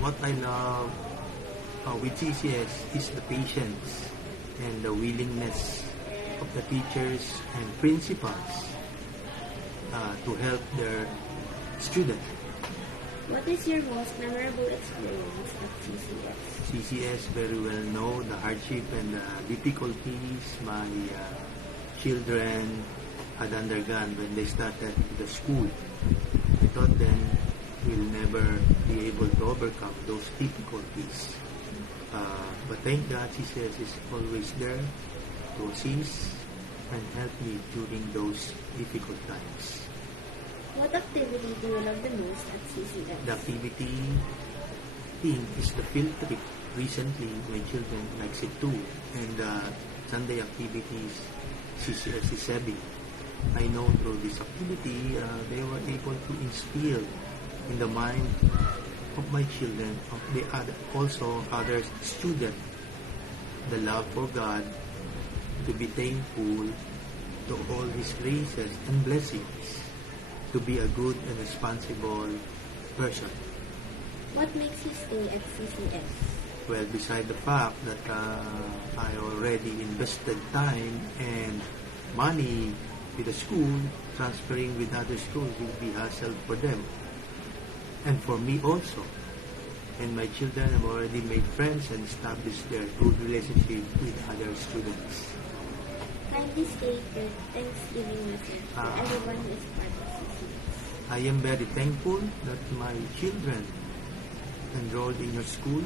what I love with CCS is the patience and the willingness of the teachers and principals to help their students. What is your most memorable experience at CCS? CCS very well know the hardship and the difficulties my children had undergone when they started the school. I thought then we'll never be able to overcome those difficulties. But thank God CCS is always there to assist and help me during those difficult times. What activity do you love the most at CCS? The activity theme is the field trip. Recently, my children likes it too. And Sunday activities, CCS is having. I know through this activity, they were able to instill in the mind of my children, of the other students, the love for God, to be thankful to all His graces and blessings, to be a good and responsible person. What makes you stay at CCS? Well, beside the fact that I already invested time and money with the school, transferring with other schools will be hassle for them. And for me also. And my children have already made friends and established their good relationship with other students. Kindly state your Thanksgiving message to everyone who is part of CCS. I am very thankful that my children enrolled in your school,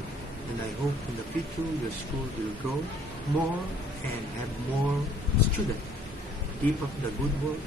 and I hope in the future your school will grow more and have more students. Keep up the good work